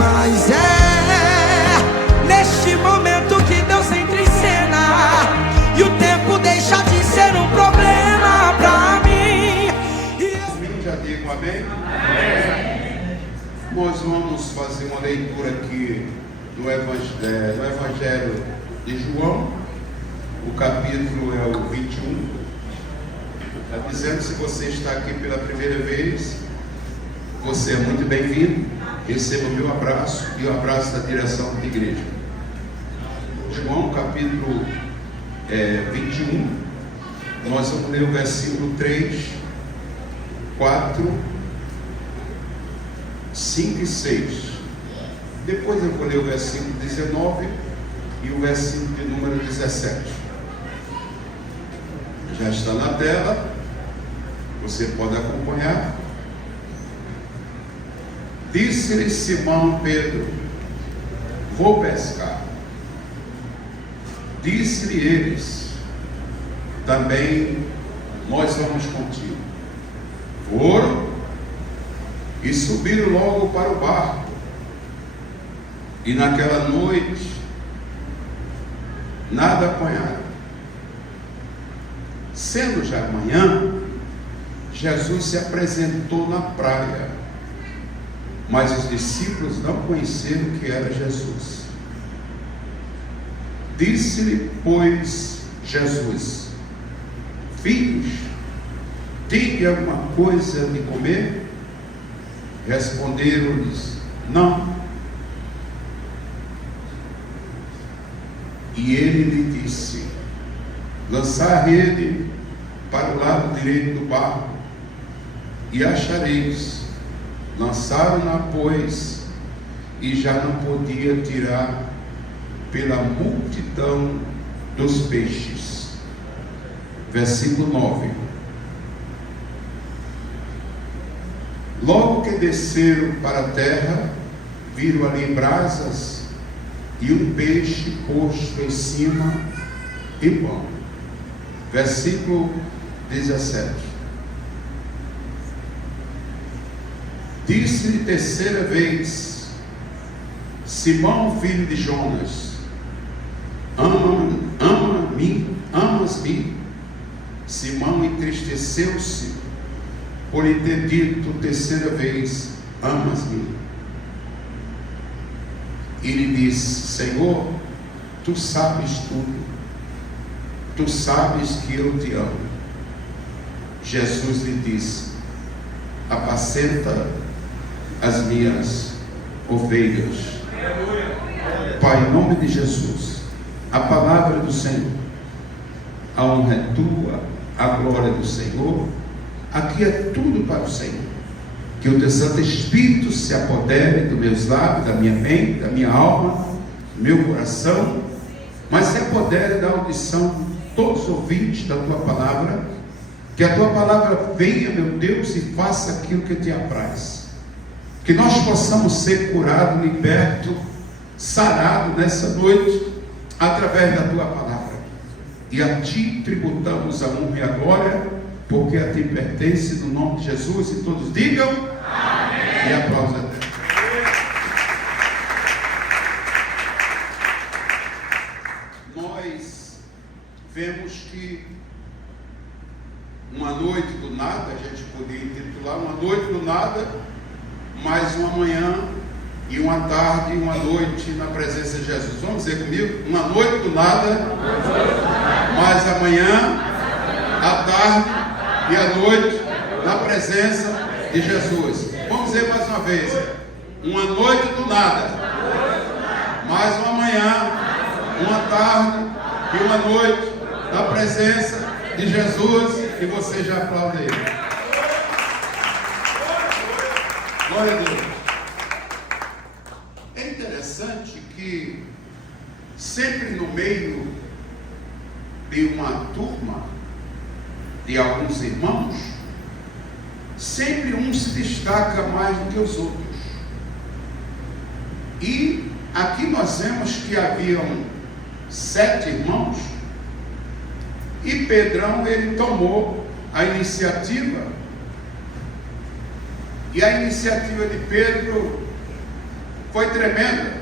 Mas é neste momento que Deus entra em cena e o tempo deixa de ser um problema pra mim. Já digo amém? Amém. Nós vamos fazer uma leitura aqui do Evangelho de João. O capítulo é o 21. Está dizendo, se você está aqui pela primeira vez, você é muito bem-vindo. Receba o meu abraço e o abraço da direção da igreja. João capítulo 21. Nós vamos ler o versículo 3, 4, 5 e 6. Depois eu vou ler o versículo 19 e o versículo de número 17. Já está na tela, você pode acompanhar. Disse-lhe Simão Pedro: vou pescar. Disse-lhe eles: também nós vamos contigo. Foram e subiram logo para o barco, e naquela noite nada apanharam. Sendo já manhã, Jesus se apresentou na praia, mas os discípulos não conheceram que era Jesus. Disse-lhe, pois, Jesus: filhos, tem alguma coisa de comer? Responderam-lhes: não. E ele lhe disse: lançai a rede para o lado direito do barco, e achareis. Lançaram-na, pois, e já não podia tirar pela multidão dos peixes. Versículo 9. Logo que desceram para a terra, viram ali brasas e um peixe posto em cima e pão. Versículo 17. Disse-lhe terceira vez: Simão, filho de Jonas, amas-me? Simão entristeceu-se por lhe ter dito terceira vez: amas-me? E lhe disse: Senhor, tu sabes tudo, tu sabes que eu te amo. Jesus lhe disse: apacenta as minhas ovelhas. Pai, em nome de Jesus, a palavra do Senhor, a honra é tua, a glória é do Senhor. Aqui é tudo para o Senhor. Que o teu Santo Espírito se apodere dos meus lábios, da minha mente, da minha alma, do meu coração, mas se apodere da audição de todos os ouvintes da tua palavra. Que a tua palavra venha, meu Deus, e faça aquilo que te apraz. Que nós possamos ser curados, libertos, sarados nessa noite, através da tua palavra. E a ti tributamos a honra e a glória, porque a ti pertence, no nome de Jesus. E todos digam amém. E aplausos a Deus. Nós vemos que uma noite do nada, a gente poderia intitular uma noite do nada, mais uma manhã e uma tarde e uma noite na presença de Jesus. Vamos dizer comigo? Uma noite do nada, mais a manhã, a tarde e a noite na presença de Jesus. Vamos dizer mais uma vez: uma noite do nada, mais uma manhã, uma tarde e uma noite na presença de Jesus. E você já aplaude ele. Glória a Deus. É interessante que sempre no meio de uma turma, de alguns irmãos, sempre um se destaca mais do que os outros. E aqui nós vemos que haviam 7 irmãos, e Pedrão, ele tomou a iniciativa. E a iniciativa de Pedro foi tremenda.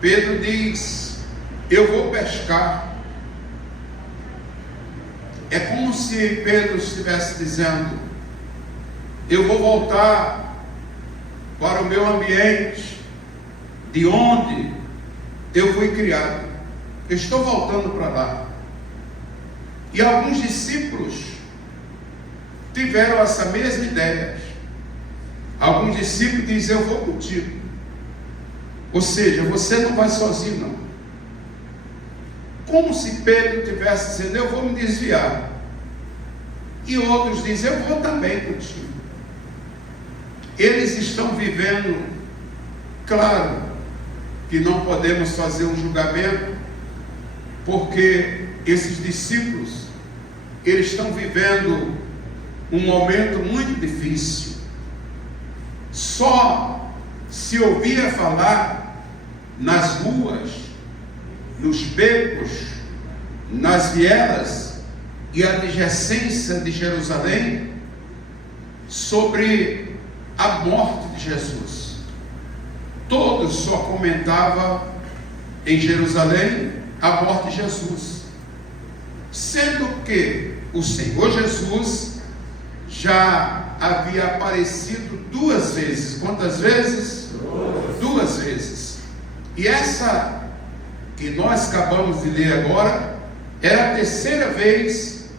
Pedro diz: eu vou pescar. É como se Pedro estivesse dizendo: eu vou voltar para o meu ambiente, de onde eu fui criado. Eu estou voltando para lá. E alguns discípulos tiveram essa mesma ideia. Alguns discípulos dizem: eu vou contigo. Ou seja, você não vai sozinho, não. Como se Pedro estivesse dizendo: eu vou me desviar. E outros dizem: eu vou também contigo. Eles estão vivendo, claro que não podemos fazer um julgamento, porque esses discípulos, eles estão vivendo um momento muito difícil. Só se ouvia falar nas ruas, nos becos, nas vielas e adjacência de Jerusalém sobre a morte de Jesus. Todos só comentavam em Jerusalém a morte de Jesus, sendo que o Senhor Jesus já havia aparecido 2 vezes. Quantas vezes? 2 vezes. E essa que nós acabamos de ler agora era a 3ª vez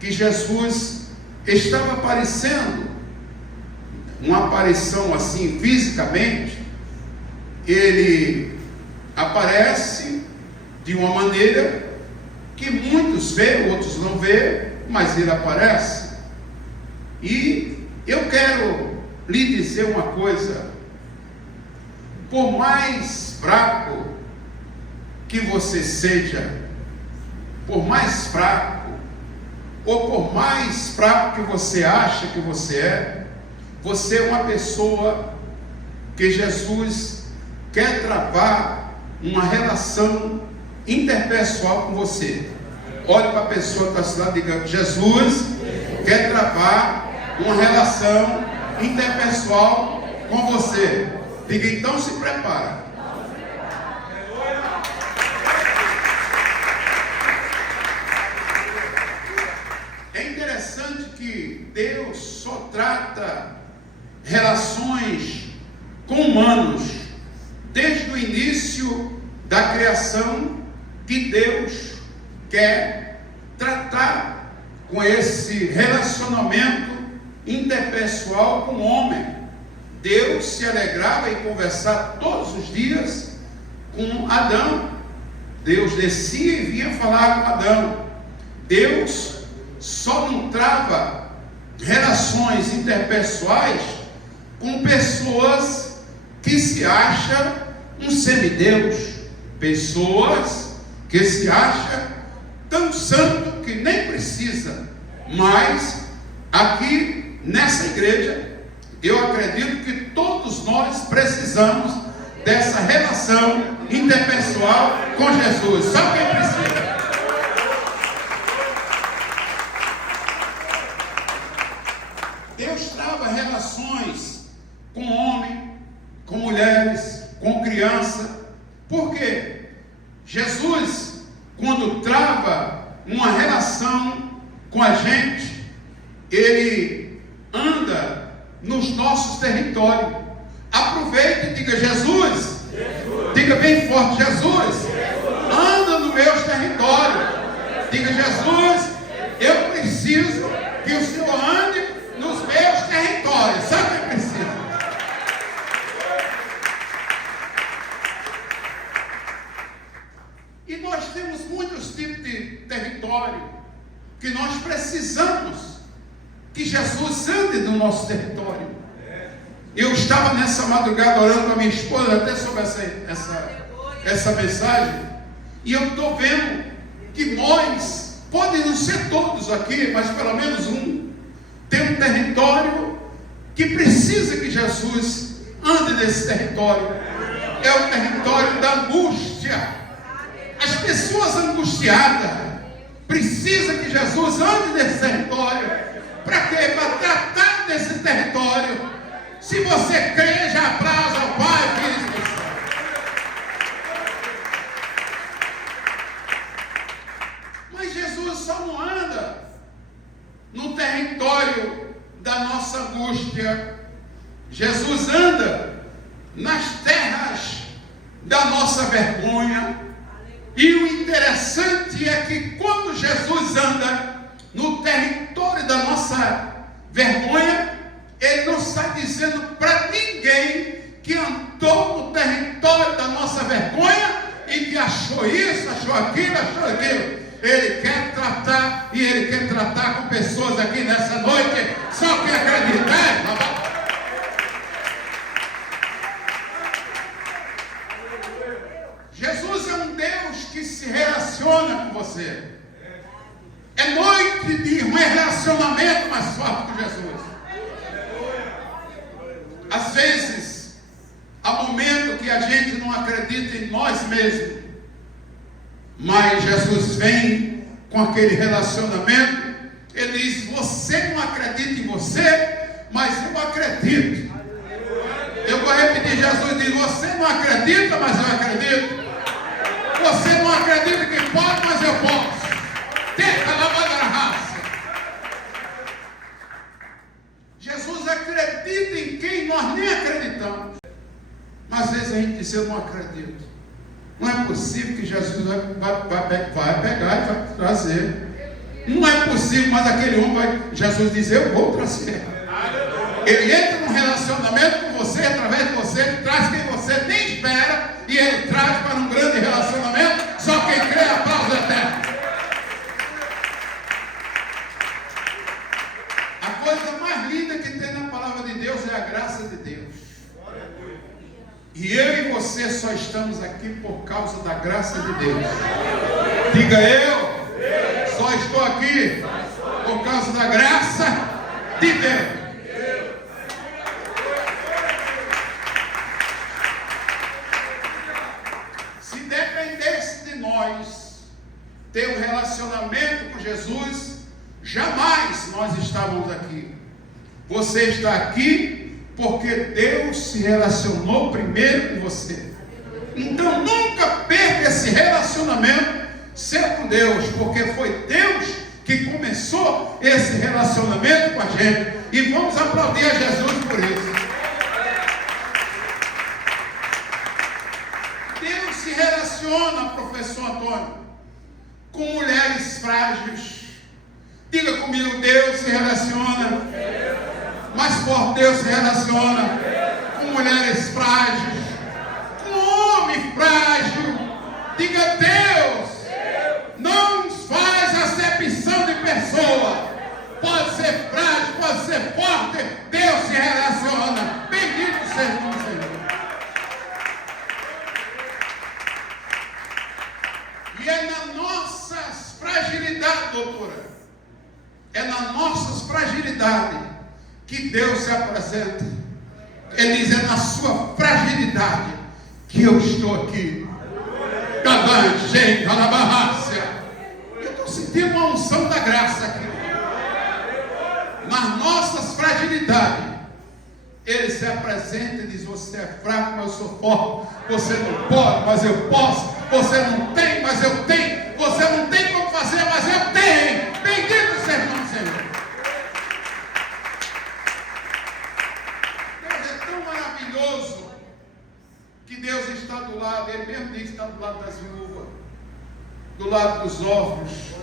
que Jesus estava aparecendo. Uma aparição assim fisicamente. Ele aparece de uma maneira que muitos vê, outros não vê, mas ele aparece. E eu quero lhe dizer uma coisa: por mais fraco que você seja, por mais fraco, ou por mais fraco que você acha que você é uma pessoa que Jesus quer travar uma relação interpessoal com você. Olhe para a pessoa que está se lá, diga: Jesus quer travar uma relação interpessoal com você. Diga: então se prepara. É interessante que Deus só trata relações com humanos desde o início da criação, que Deus quer tratar com esse relacionamento interpessoal com o homem. Deus se alegrava em conversar todos os dias com Adão. Deus descia e vinha falar com Adão. Deus só não trava relações interpessoais com pessoas que se acham um semideus, pessoas que se acham tão santo que nem precisa. Mas aqui nessa igreja, eu acredito que todos nós precisamos dessa relação interpessoal com Jesus. Sabe quem precisa? Deus trava relações com homem, com mulheres, com criança. Por quê? Jesus, quando trava uma relação com a gente, ele anda nos nossos territórios. Aproveite e diga: Jesus, diga bem forte: Jesus, anda nos meus territórios. Diga: Jesus, eu preciso que o Senhor ande nos meus territórios. Sabe o que eu preciso? E nós temos muitos tipos de território que nós precisamos que Jesus ande no nosso território. Eu estava nessa madrugada orando com a minha esposa até sobre essa mensagem, e eu estou vendo que nós, podem não ser todos aqui, mas pelo menos um, tem um território que precisa que Jesus ande nesse território. É o território da angústia. As pessoas angustiadas precisam que Jesus ande nesse território. Para quê? Para tratar desse território. Se você crê, já aplauda território da nossa angústia. Jesus anda nas terras da nossa vergonha. E o interessante é que quando Jesus anda no território da nossa vergonha, ele não está dizendo para ninguém que andou no território da nossa vergonha e que achou isso, achou aquilo, achou aquilo. Ele quer tratar, e ele quer tratar com pessoas aqui nessa noite, só que acreditar. Jesus é um Deus que se relaciona com você. É noite de um relacionamento mais forte com Jesus. Às vezes, há momento que a gente não acredita em nós mesmos, mas Jesus vem com aquele relacionamento. Ele diz: você não acredita em você, mas eu acredito. Eu vou repetir: Jesus diz: você não acredita, mas eu acredito. Você não acredita que pode, mas eu posso. Tenta lavar a raça. Jesus acredita em quem nós nem acreditamos. Mas às vezes a gente diz: eu não acredito. Não é possível que Jesus vai pegar e vai trazer. Não é possível, mas aquele homem vai. Jesus diz: eu vou trazer. Ele entra num relacionamento com você, através de você, ele traz quem você nem espera, e ele traz para um grande relacionamento. Só quem crê aplaude eterno. A coisa mais linda que tem na palavra de Deus é a graça de Deus. E eu e você só estamos aqui por causa da graça de Deus. Diga: eu só estou aqui por causa da graça de Deus. Se dependesse de nós ter um relacionamento com Jesus, jamais nós estávamos aqui. Você está aqui porque Deus se relacionou primeiro com você. Então nunca perca esse relacionamento seu com Deus, porque foi Deus que começou esse relacionamento com a gente. E vamos aplaudir a Jesus por isso. Deus se relaciona, professor Antônio, com mulheres frágeis. Diga comigo: Deus se relaciona. Mais forte: Deus se relaciona com mulheres frágeis, com homem frágil. Diga: Deus não faz acepção de pessoa. Pode ser frágil, pode ser forte, Deus se relaciona. Bendito seja o Senhor. E é nas nossas fragilidades, doutora, é nas nossas fragilidades que Deus se apresenta. Ele diz: é na sua fragilidade que eu estou aqui. Eu estou sentindo uma unção da graça aqui. Nas nossas fragilidades, Ele se apresenta e diz: você é fraco, mas eu sou forte. Você não pode, mas eu posso. Você não tem, mas eu tenho. Você não tem como fazer, mas eu tenho. Bendito seja o nome do Senhor. Maravilhoso que Deus está do lado. Ele mesmo diz que está do lado das viúvas, do lado dos órfãos.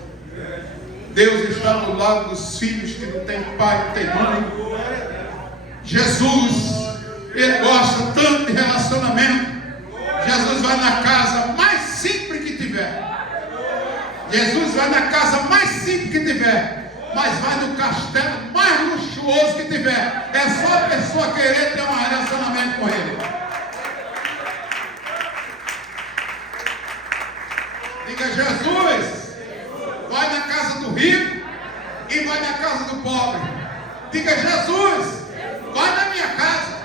Deus está do lado dos filhos que não tem pai, não tem mãe. Jesus, Ele gosta tanto de relacionamento. Jesus vai na casa mais simples que tiver. Jesus vai na casa mais simples que tiver, mas vai no castelo mais luxuoso que tiver. É só a pessoa querer ter um relacionamento com Ele. Diga: Jesus vai na casa do rico e vai na casa do pobre. Diga: Jesus vai na minha casa.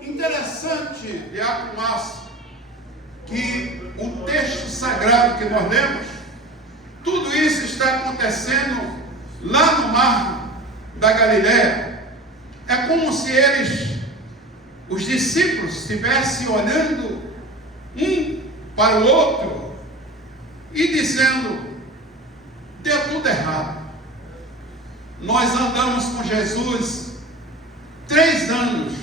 Interessante, Diácono Márcio, que o texto sagrado que nós lemos, tudo isso está acontecendo lá no mar da Galileia. É como se eles os discípulos estivessem olhando um para o outro e dizendo: deu tudo errado. Nós andamos com Jesus 3 anos,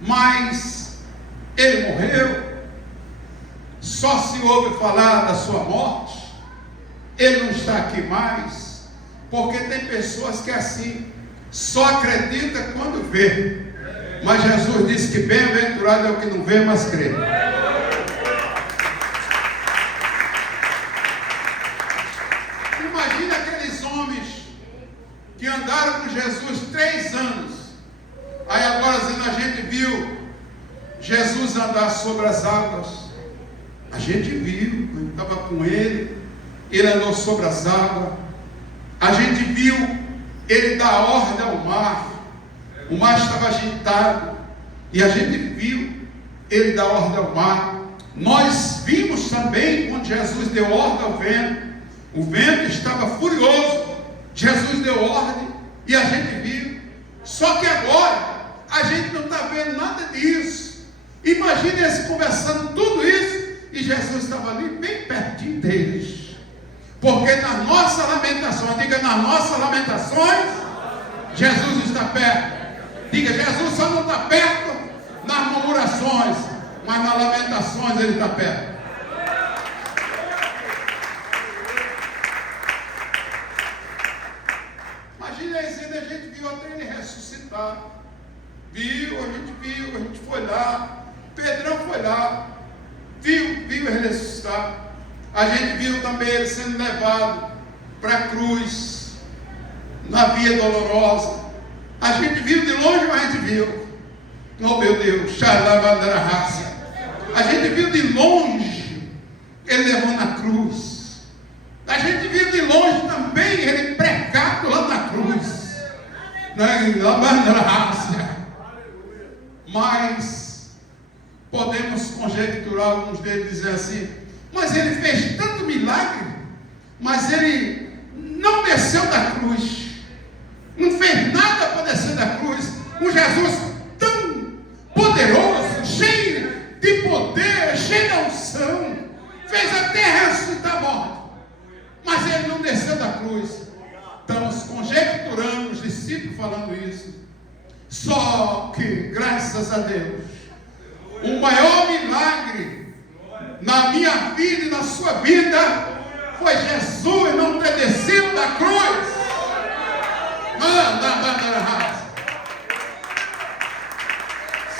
mas ele morreu, só se ouve falar da sua morte, ele não está aqui mais, porque tem pessoas que assim, só acredita quando vê, mas Jesus disse que bem-aventurado é o que não vê, mas crê. Imagina aqueles homens que andaram com Jesus 3 anos, aí agora a gente viu Jesus andar sobre as águas. A gente viu, eu estava com ele andou sobre as águas. A gente viu ele dar ordem ao mar, o mar estava agitado, e a gente viu ele dar ordem ao mar. Nós vimos também quando Jesus deu ordem ao vento, o vento estava furioso, Jesus deu ordem e a gente viu. Só que agora a gente não está vendo nada disso. Imagine eles conversando tudo isso e Jesus estava ali bem pertinho deles. Porque nas nossas lamentações, diga, nas nossas lamentações, Jesus está perto. Diga, Jesus só não está perto nas murmurações, mas nas lamentações ele está perto. Imagina aí, a gente viu até ele ressuscitar. A gente foi lá, Pedrão foi lá, viu ele ressuscitar. A gente viu também ele sendo levado para a cruz, na via dolorosa. A gente viu de longe, mas a gente viu. Oh meu Deus, a gente viu de longe ele levando na cruz. A gente viu de longe também ele pregado lá na cruz. Mas podemos conjecturar alguns deles dizer assim: mas ele fez tanto milagre, mas ele não desceu da cruz, não fez nada para descer da cruz. Um Jesus tão poderoso, cheio de poder, cheio de unção, fez até ressuscitar morto, mas ele não desceu da cruz. Estamos conjecturando, os discípulos falando isso. Só que, graças a Deus, o maior milagre na minha vida e na sua vida foi Jesus não ter descido da cruz.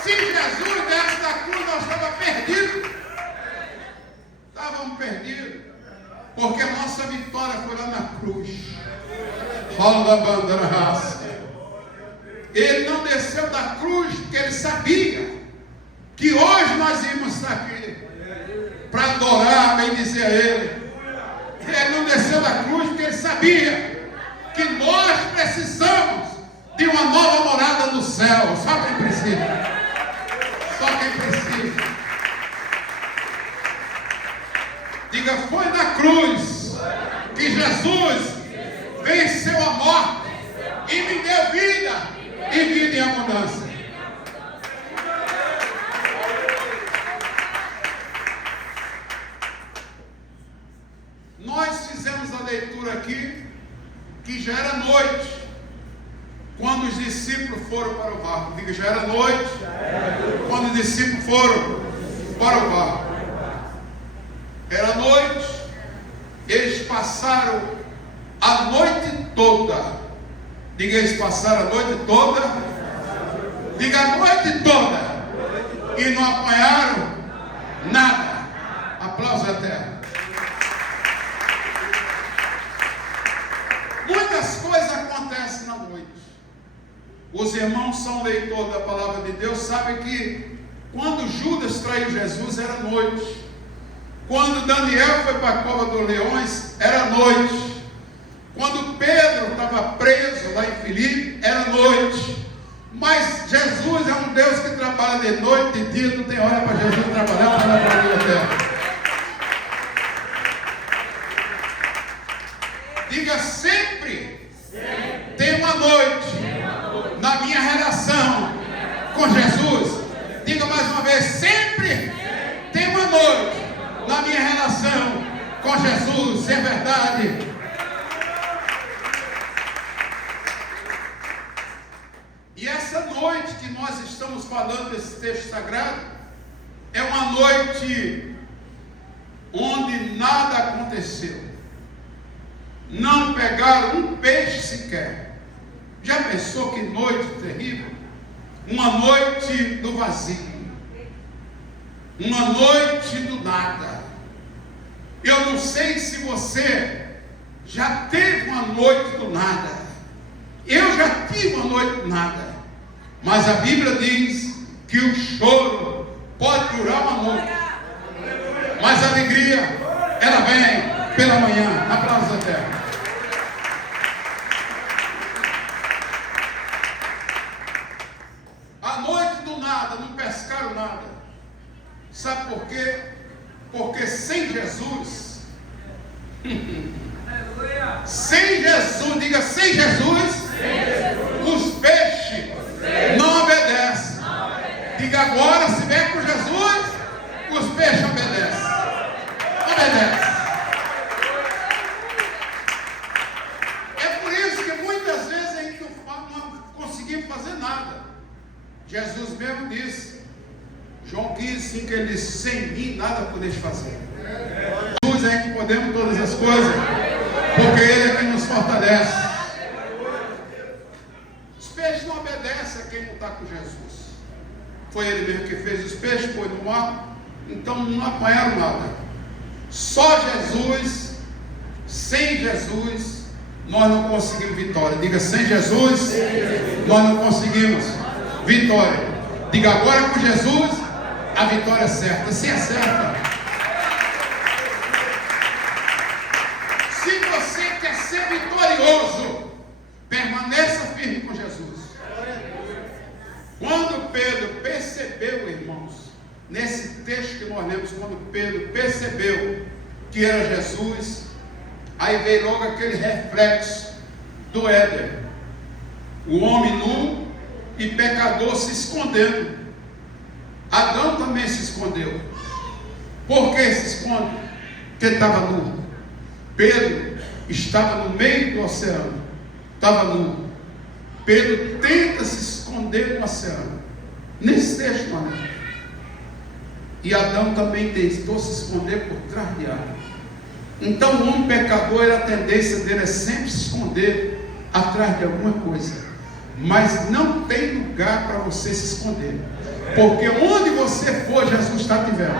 Se Jesus desce da cruz, nós estávamos perdidos. Estávamos perdidos. Porque a nossa vitória foi lá na cruz. Ele não desceu da cruz porque ele sabia que hoje nós íamos estar aqui para adorar, bem dizer a ele. Ele não desceu da cruz porque ele sabia que nós precisamos de uma nova morada no céu. Só quem precisa. Só quem precisa. Diga, foi na cruz que Jesus venceu a morte e me deu vida e vida em abundância. Nós fizemos a leitura aqui que já era noite quando os discípulos foram para o barco. Diga, já era noite quando os discípulos foram para o barco. Era noite, eles passaram a noite toda. Diga, eles passaram a noite toda. Diga, a noite toda. E não apanharam nada. Aplausos à terra. Muitas coisas acontecem na noite. Os irmãos são leitores da palavra de Deus, sabem que quando Judas traiu Jesus era noite. Quando Daniel foi para a cova dos leões era noite. Quando Pedro estava preso lá em Filipe era noite. Mas Jesus é um Deus que trabalha de noite, de dia, não tem hora para Jesus trabalhar para a família dela. Diga, sempre tem uma noite na minha relação com Jesus. relação com Jesus, é verdade. E essa noite que nós estamos falando desse texto sagrado, é uma noite onde nada aconteceu. Não pegaram um peixe sequer. Já pensou que noite terrível? Uma noite do vazio. Uma noite do nada. Eu não sei se você já teve uma noite do nada. Eu já tive uma noite do nada. Mas a Bíblia diz que o choro pode durar uma noite, mas a alegria, ela vem pela manhã. Aplausos da terra. A noite do nada, não pescaram nada. Sabe por quê? Porque sem Jesus, sem Jesus, diga sem Jesus, os peixes não obedecem. Diga agora, se vier com Jesus, os peixes obedecem. Obedecem. É por isso que muitas vezes a gente não conseguimos fazer nada. Jesus mesmo disse, João 15, que ele disse, sem mim nada podeis fazer. Jesus, a gente podemos todas as coisas, porque Ele é quem nos fortalece. Os peixes não obedecem a quem não está com Jesus. Foi Ele mesmo que fez os peixes, foi no mar, então não apanharam nada. Só Jesus, sem Jesus, nós não conseguimos vitória. Diga, sem Jesus, nós não conseguimos vitória. Diga, agora com Jesus, a vitória é certa. Se é certa. Se você quer ser vitorioso, permaneça firme com Jesus. Quando Pedro percebeu, irmãos, nesse texto que nós lemos, quando Pedro percebeu que era Jesus, aí veio logo aquele reflexo do Éden. O homem nu e pecador se escondendo. Adão também se escondeu. Por que se esconde? Porque estava nu. Pedro estava no meio do oceano, estava nu. Pedro tenta se esconder no oceano. Nesse texto, mano. E Adão também tentou se esconder por trás de água. Então o homem pecador, a tendência dele é sempre se esconder atrás de alguma coisa. Mas não tem lugar para você se esconder. Porque onde você for, Jesus está te vendo.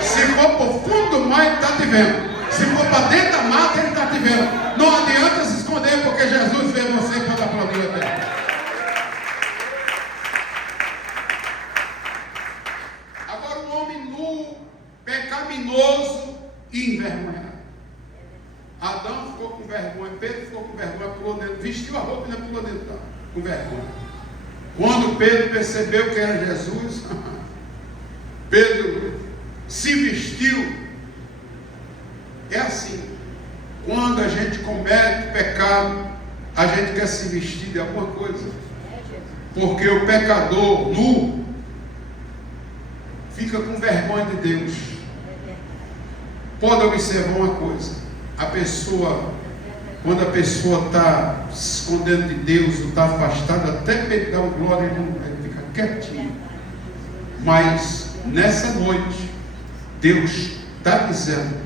Se for para o fundo do mar, Ele está te vendo. Se for para dentro da mata, Ele está te vendo. Não adianta se esconder, porque Jesus vê você quando aplaudir a terra. Agora um homem nu, pecaminoso e envergonhado. Adão ficou com vergonha, Pedro ficou com vergonha, pulou dentro, vestiu a roupa e ainda pulou dentro, com vergonha. Quando Pedro percebeu que era Jesus, Pedro se vestiu. É assim, quando a gente comete pecado, a gente quer se vestir de alguma coisa, porque o pecador nu fica com vergonha de Deus. Pode observar uma coisa, a pessoa, quando a pessoa está se escondendo de Deus, ou está afastada, até para dar glória, ele fica quietinho. Mas nessa noite, Deus está dizendo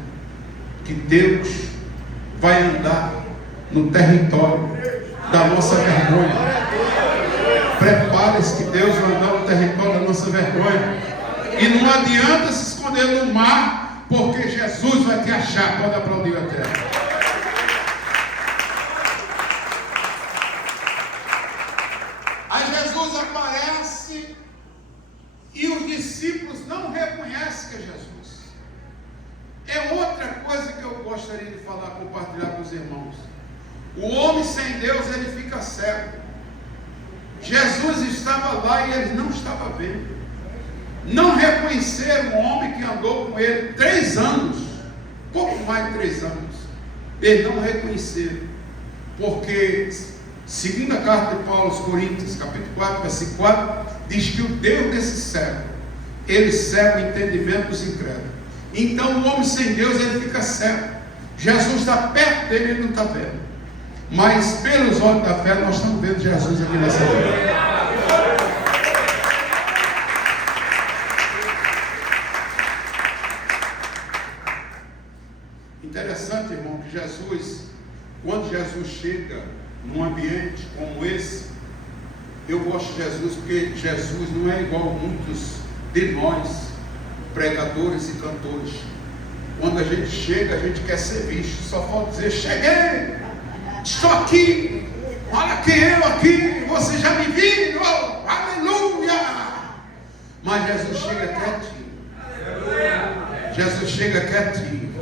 que Deus vai andar no território da nossa vergonha. Prepare-se que Deus vai andar no território da nossa vergonha. E não adianta se esconder no mar, porque Jesus vai te achar. Pode aplaudir a terra. Aí Jesus aparece e os discípulos não reconhecem que é Jesus. É outra coisa que eu gostaria de falar, compartilhar com os irmãos. O homem sem Deus, ele fica cego. Jesus estava lá e eles não estavam vendo. Não reconheceram o homem que andou com ele 3 anos, pouco mais de 3 anos. Eles não reconheceram, porque segunda carta de Paulo aos Coríntios, capítulo 4, versículo 4, diz que o Deus desse século, ele cega o entendimento dos incrédulos. Então o homem sem Deus, ele fica cego. Jesus está perto dele, ele não está vendo. Mas pelos olhos da fé, nós estamos vendo Jesus aqui nessa noite. Interessante, irmão, que Jesus, quando Jesus chega num ambiente como esse, eu gosto de Jesus porque Jesus não é igual a muitos de nós, pregadores e cantores. Quando a gente chega, a gente quer ser visto, só falta dizer: cheguei, estou aqui, olha que eu aqui, você já me viu, oh, aleluia! Mas Jesus chega quietinho. Jesus chega quietinho.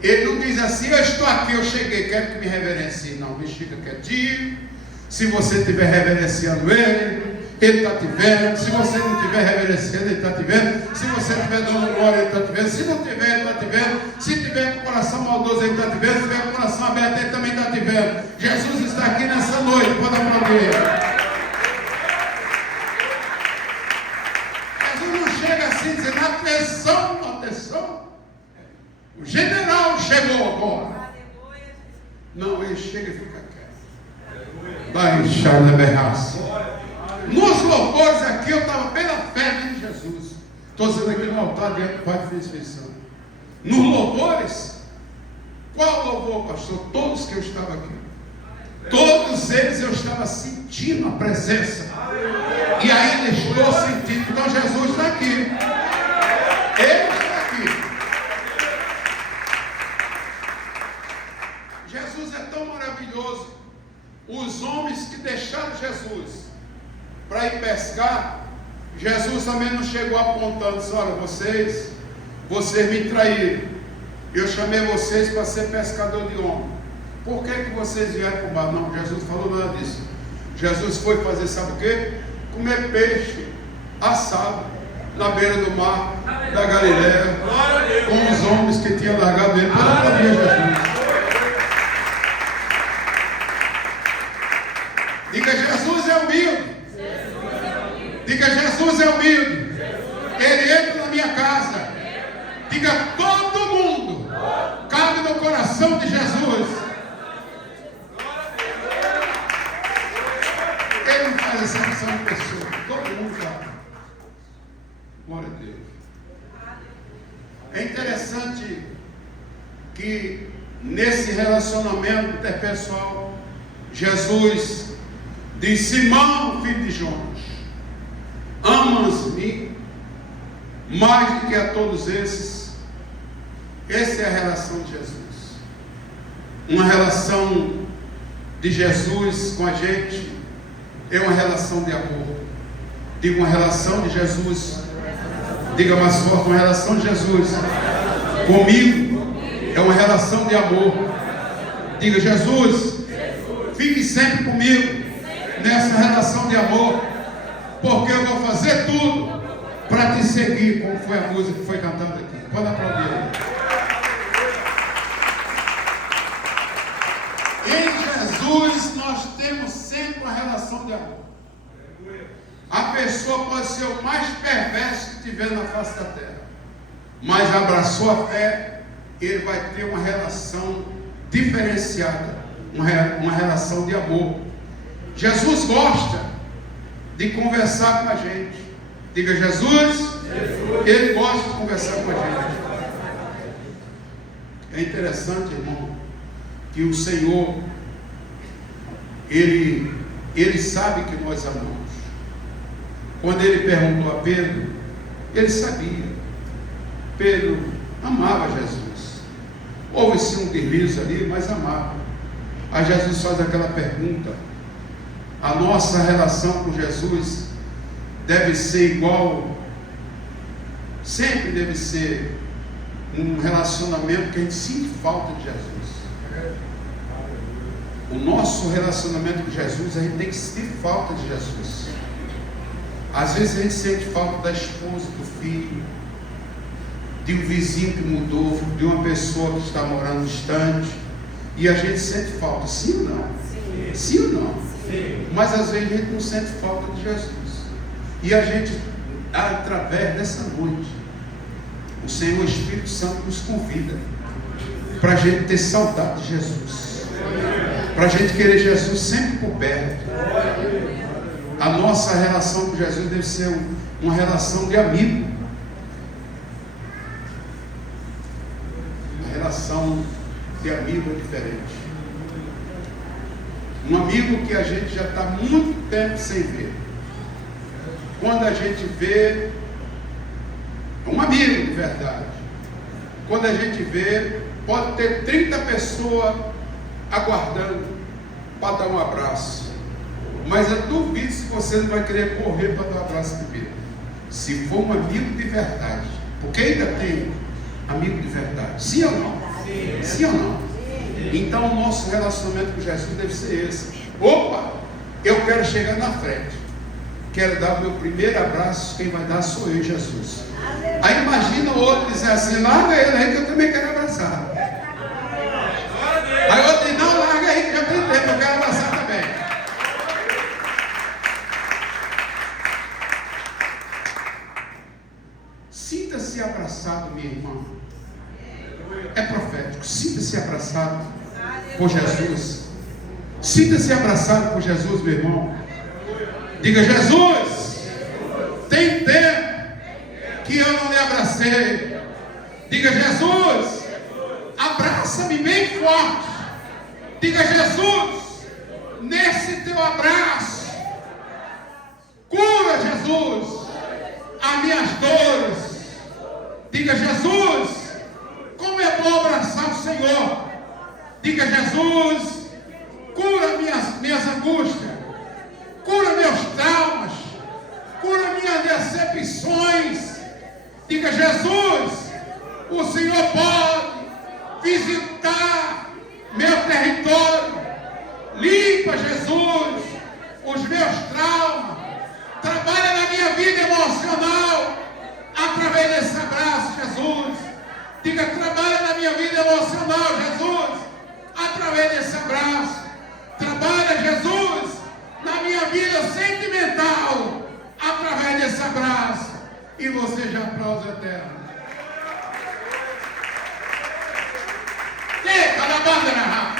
Ele não diz assim: eu estou aqui, eu cheguei, quero que me reverencie. Não, ele chega quietinho. Se você estiver reverenciando ele está te vendo. Se você não estiver reverenciando, ele está te vendo. Se você estiver dando glória, ele está te vendo. Se não tiver, ele está te vendo. Se tiver com o coração maldoso, ele está te vendo. Se tiver com o coração aberto, ele também está te vendo. Jesus está aqui nessa noite, pode aplaudir. Jesus não chega assim dizendo: atenção, atenção, o general chegou agora. Não, ele chega e fica quieto. Vai inchar na berraça. Nos louvores aqui, eu estava pela fé de Jesus. Estou dizendo aqui no altar diante do Pai de ressurreição. Nos louvores, qual louvor, pastor? Todos que eu estava aqui. Todos eles eu estava sentindo a presença. E ainda estou sentindo. Então Jesus está aqui. Ele está aqui. Jesus é tão maravilhoso. Os homens que deixaram Jesus para ir pescar, Jesus também não chegou apontando: olha, vocês me traíram, eu chamei vocês para ser pescador de homem, por que vocês vieram para o bar? Não, Jesus falou nada disso. Jesus foi fazer, sabe o quê? Comer peixe assado na beira do mar da Galileia, com os homens que tinham largado ele para aplaudir Jesus. Diga: Jesus é humilde. Diga: Jesus é humilde. Ele entra na minha casa. Diga: todo mundo cabe no coração de Jesus. Ele não faz exceção de pessoa. Todo mundo cabe. Glória a Deus. É interessante que nesse relacionamento interpessoal, Jesus diz: Simão, filho de Jonas, amas-me mais do que a todos esses? Essa é a relação de Jesus. Uma relação de Jesus com a gente é uma relação de amor. Diga: uma relação de Jesus. Diga mais forte: uma relação de Jesus comigo é uma relação de amor. Diga: Jesus, fique sempre comigo nessa relação de amor, porque eu vou fazer tudo para te seguir, como foi a música que foi cantada aqui. Pode aplaudir aí. Em Jesus nós temos sempre uma relação de amor. A pessoa pode ser o mais perverso que tiver na face da terra, mas abraçou a fé, ele vai ter uma relação diferenciada, uma relação de amor. Jesus gosta de conversar com a gente. Diga: Jesus, ele gosta de conversar com a gente. É interessante, irmão, que o Senhor, ele sabe que nós amamos. Quando ele perguntou a Pedro, ele sabia. Pedro amava Jesus. Houve sim um deslize ali, mas amava. Aí Jesus faz aquela pergunta: a nossa relação com Jesus deve ser igual, sempre deve ser um relacionamento que a gente sente falta de Jesus. O nosso relacionamento com Jesus, a gente tem que sentir falta de Jesus. Às vezes a gente sente falta da esposa, do filho, de um vizinho que mudou, de uma pessoa que está morando distante, e a gente sente falta, sim ou não? Sim, sim ou não? Sim. Mas às vezes a gente não sente falta de Jesus. E a gente, através dessa noite, O Senhor, o Espírito Santo, nos convida para a gente ter saudade de Jesus, para a gente querer Jesus sempre por perto. A nossa relação com Jesus deve ser uma relação de amigo. A relação de amigo é diferente. Um amigo que a gente já está muito tempo sem ver. Quando a gente vê, é um amigo de verdade. Quando a gente vê, pode ter 30 pessoas aguardando para dar um abraço. Mas eu duvido se você não vai querer correr para dar um abraço primeiro. Se for um amigo de verdade. Porque ainda tem amigo de verdade. Sim ou não? Sim, sim ou não? Sim. Então o nosso relacionamento com Jesus deve ser esse. Opa! Eu quero chegar na frente. Quero dar o meu primeiro abraço. Quem vai dar sou eu, Jesus. Aí imagina o outro dizer assim: larga ele aí que eu também quero abraçar. Aí o outro diz: não, larga aí que já tem tempo, eu quero abraçar também. Sinta-se abraçado, minha irmã. É profético. Sinta-se abraçado por Jesus. Sinta-se abraçado por Jesus, meu irmão. Diga: Jesus, tem tempo que eu não lhe abracei. Diga: Jesus, abraça-me bem forte. Diga: Jesus, nesse teu abraço, cura, Jesus, as minhas dores. Diga: Jesus, como é bom abraçar o Senhor. Diga: Jesus, cura minhas angústias, cura meus traumas, cura minhas decepções. Diga: Jesus, o Senhor pode visitar meu território. Limpa, Jesus, os meus traumas. Trabalha na minha vida emocional através desse abraço, Jesus. Diga: trabalha na minha vida emocional, Jesus, através desse abraço. Trabalha, Jesus, na minha vida sentimental através desse abraço. E você já aplaude eterno. Eita, na banda,